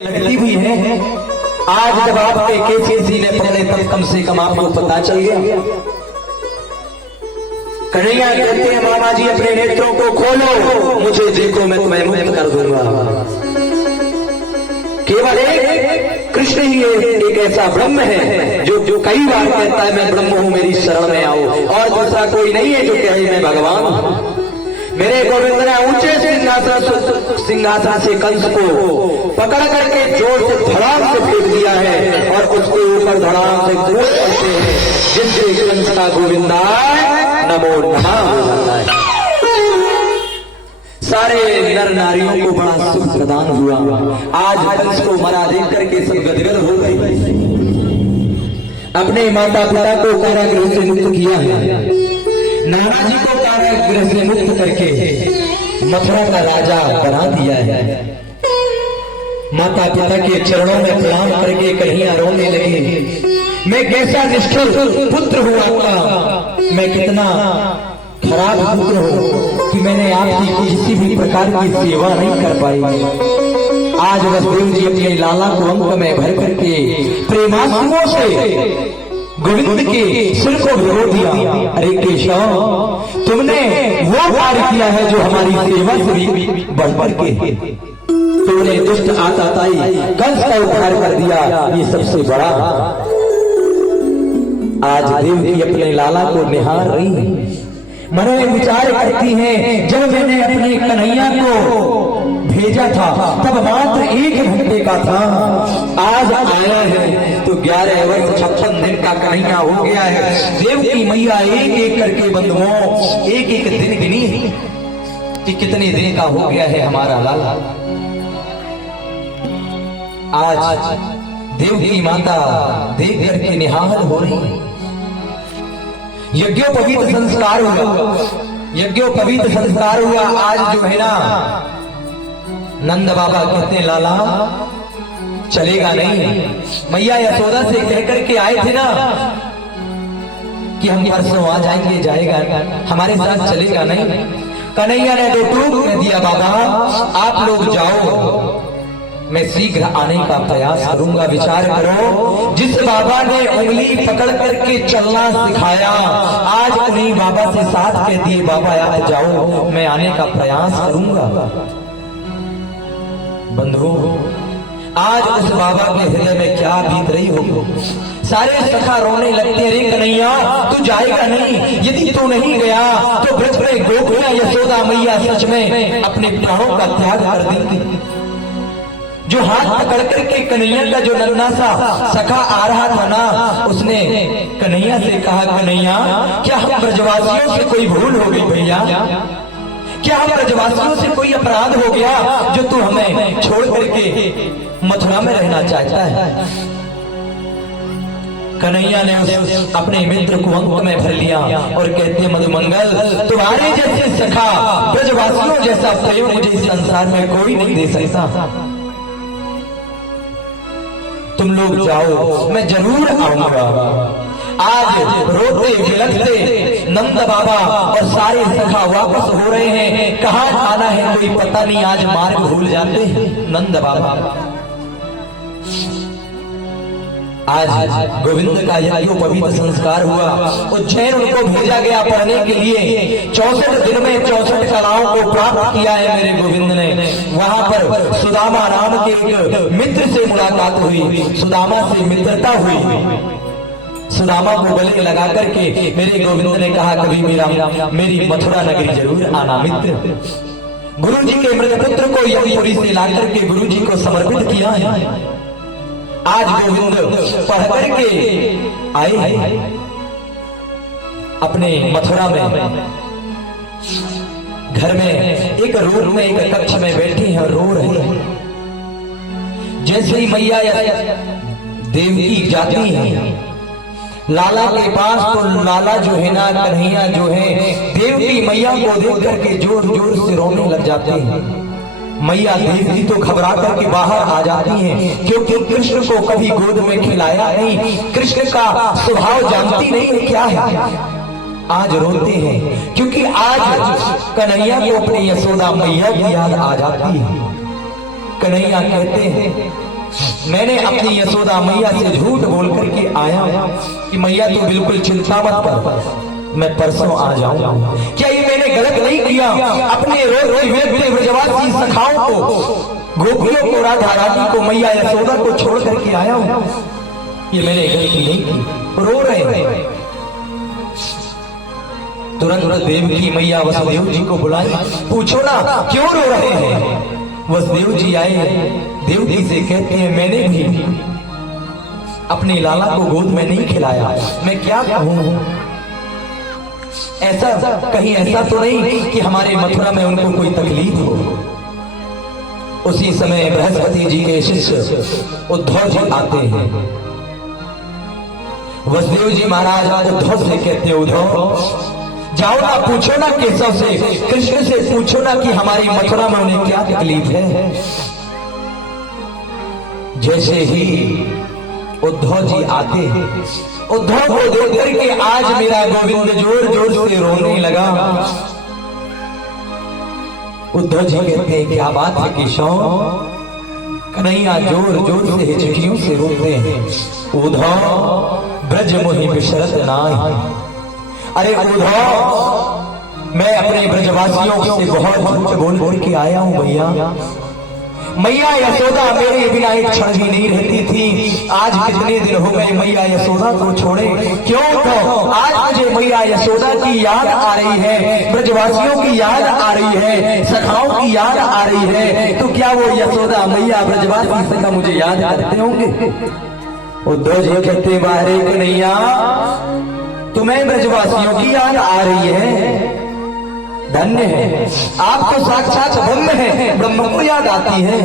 लगती हुई है। आज जब आपके केसीसी ने पढ़े तब कम से कम आपको पता चल गया। कन्हैया कहते हैं मामा जी अपने नेत्रों को खोलो, मुझे देखो मैं तुम्हें मुक्त कर दूंगा। केवल एक कृष्ण ही एक ऐसा ब्रह्म है जो कई बार कहता है मैं ब्रह्म हूं, मेरी शरण में आओ, और दूसरा कोई नहीं है जो कहे मैं भगवान हूं। मेरे गोविंद ने ऊंचे सिंहासन से कंस को पकड़ करके जोर से धड़ाम से फेंक दिया है और उसके ऊपर धड़ाम से कूद करते हैं, जिनसे कंस का गोविंदा नमो नमः हो जाता है। सारे नर नारियों को बड़ा सुख प्रदान हुआ। आज कंस को मरा देख करके सब गदगद हो गए। अपने माता पिता को कारागृह से मुक्त किया है, नाना जी को कारागृह से मुक्त करके मथुरा का राजा बना दिया है। माता पिता के चरणों में प्रणाम करके कन्हैया रोने लगे, मैं कैसा निष्ठुर पुत्र हूं आपका, मैं कितना खराब पुत्र हूं कि मैंने आपकी किसी भी प्रकार की सेवा नहीं कर पाई। आज वसुदेव जी अपने लाला को अंक में भर करके प्रेमाश्रुओं से गोविंद के सिर को भिगो दिया। अरे केशव, तुमने वो कार्य किया है जो हमारी सेवा से भी बढ़ के तुमने दुष्ट आताताई कंस का उपहार कर दिया, ये सबसे बड़ा। आज देवकी अपने लाला को निहार रही है, मन में विचार करती है जब मैंने अपने कन्हैया को भेजा था तब मात्र 1 घंटे का था, आज आया है तो 11 वर्ष 56 दिन का कन्हैया हो गया है। देवकी मैया एक एक करके बंधुओं एक एक दिन गिनी कि कितने दिन का हो गया है हमारा लाला। आज देवकी माता देख करके निहाल हो रही है। यज्ञोपवीत संस्कार हुआ, यज्ञोपवीत संस्कार हुआ। आज जो है ना नंद बाबा कहते हैं लाला चलेगा नहीं। मैया यशोदा से कहकर के आए थे ना कि हम परसों आ जाएंगे, जाएगा हमारे साथ चलेगा नहीं। कन्हैया ने दो टूक में दिया, बाबा आप लोग जाओ, मैं शीघ्र आने का प्रयास करूंगा। विचार करो, जिस बाबा ने उंगली पकड़ करके चलना सिखाया, आज उन्हीं बाबा से साथ कह दिए बाबा आप जाओ, मैं आने का प्रयास करूंगा। बंधुओं, आज उस बाबा के हृदय में क्या बीत रही होगी। सारे सखा रोने लगते हैं, रे कन्हैया तू जाएगा नहीं, यदि तू नहीं गया तो ब्रज में गोपियां यशोदा मैया सच में अपने प्राणों का त्याग कर देंगी। जो हाथ पकड़ करके कन्हैया का जो नन्हा सा सखा आ रहा था ना, उसने कन्हैया से कहा कन्हैया क्या हम ब्रजवासियों से कोई भूल हो गई भैया, क्या हम ब्रजवासियों से कोई अपराध हो गया जो तू हमें छोड़ करके मथुरा में रहना चाहता है। कन्हैया ने उस अपने मित्र को अंक में भर लिया और कहते मधुमंगल तुम्हारे जैसे सखा ब्रजवासियों जैसा प्रेम मुझे इस संसार में कोई नहीं दे सकता। तुम लोग जाओ, मैं जरूर आऊंगा। आज रोते बिलखते नंद बाबा और सारे सखा वापस हो रहे हैं, कहाँ आना है कोई पता नहीं, आज मार्ग भूल जाते हैं नंद बाबा। आज गोविंद का यज्ञोपवीत संस्कार हुआ, उज्जैन उनको भेजा गया पढ़ने के लिए। 64 दिन में 64 कलाओं को प्राप्त किया है मेरे गोविंद ने। वहां पर सुदामा नाम के एक मित्र से मुलाकात हुई, सुदामा से मित्रता हुई। सुदामा को गले लगा करके मेरे गोविंद ने कहा कभी मेरी मथुरा नगरी जरूर आना मित्र। गुरु जी के मृत पुत्र को यमुपुरी से ला करके गुरु जी को समर्पित किया है। आज गोविंद पढ़ करके आए अपने मथुरा में, घर में एक रूम में एक कक्ष में बैठे हैं और रो रहे हैं। जैसे ही मैया देवकी जाती है लाला के पास, तो लाला जो है ना कन्हैया जो है देवकी मैया को देख करके जोर जोर से रोने लग जाते हैं। मैया देवकी तो घबरा करके बाहर आ जाती हैं, क्योंकि कृष्ण को कभी गोद में खिलाया नहीं, कृष्ण का स्वभाव जानती नहीं है क्या है। आज रोते हैं क्योंकि आज कन्हैया को अपनी यशोदा मैया की याद आ जाती है। कन्हैया कहते हैं मैंने अपनी यशोदा मैया से झूठ बोल करके आया कि मैया तू बिल्कुल चिंता मत कर, मैं परसों आ जाऊंगा। क्या ये मैंने गलत नहीं किया? अपने रोते ब्रजवासी सखाओं को, गोपियों को, राधा रानी को, मैया यशोदा को छोड़ करके आया हूं। ये मैंने गलती नहीं की। रो रहे हैं। तुरंत देवकी मैया वसुदेव जी को बुलाई, पूछो ना क्यों रो रहे हैं। वसुदेव जी आए, देवकी से कहते हैं मैंने भी अपने लाला को गोद में नहीं खिलाया, मैं क्या कहूं। ऐसा कहीं ऐसा तो नहीं कि हमारे मथुरा में उनको कोई तकलीफ हो। उसी समय बृहस्पति जी के शिष्य उद्धव जी आते हैं। वसुदेव जी महाराज उद्धव से कहते हैं, उद्धव जाओ ना, पूछो ना केशव से, कृष्ण से पूछो ना कि हमारी मथुरा में उन्हें क्या तकलीफ है। जैसे ही उद्धव जी आते हैं, उद्धव को देख करके आज मेरा गोविंद जोर जोर से रोने लगा। उद्धव जी कहते हैं क्या बात है केशव? कन्हैया जोर जोर से हिचकियों से रोते हैं। उद्धव ब्रज मोहि बिसरत नाहि। अरे उद्धव, मैं अपने ब्रजवासियों से बहुत झूठ बोल बोल के आया हूं भैया। मैया यशोदा मेरे बिना एक क्षण भी नहीं रहती थी। आज कितने दिन हो गए मैया यशोदा को छोड़े। क्यों तो आज मुझे मैया यशोदा की याद आ रही है, ब्रजवासियों की याद आ रही है, सखाओं की याद आ रही है। तो क्या वो यशोदा मैया ब्रजवासी सखा मुझे याद करते होंगे? उद्धव जी कहते बाहरे कन्हैया, तुम्हें ब्रजवासियों की याद आ रही है, धन्य है। आप तो साक्षात ब्रह्म है, ब्रह्म को याद आती है।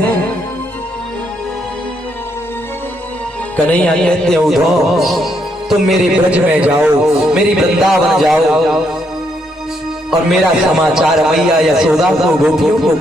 कन्हैया कहते हैं उद्धव तुम मेरे ब्रज में जाओ, मेरी वृंदावन जाओ और मेरा समाचार मैया यशोदा को, गोपियों को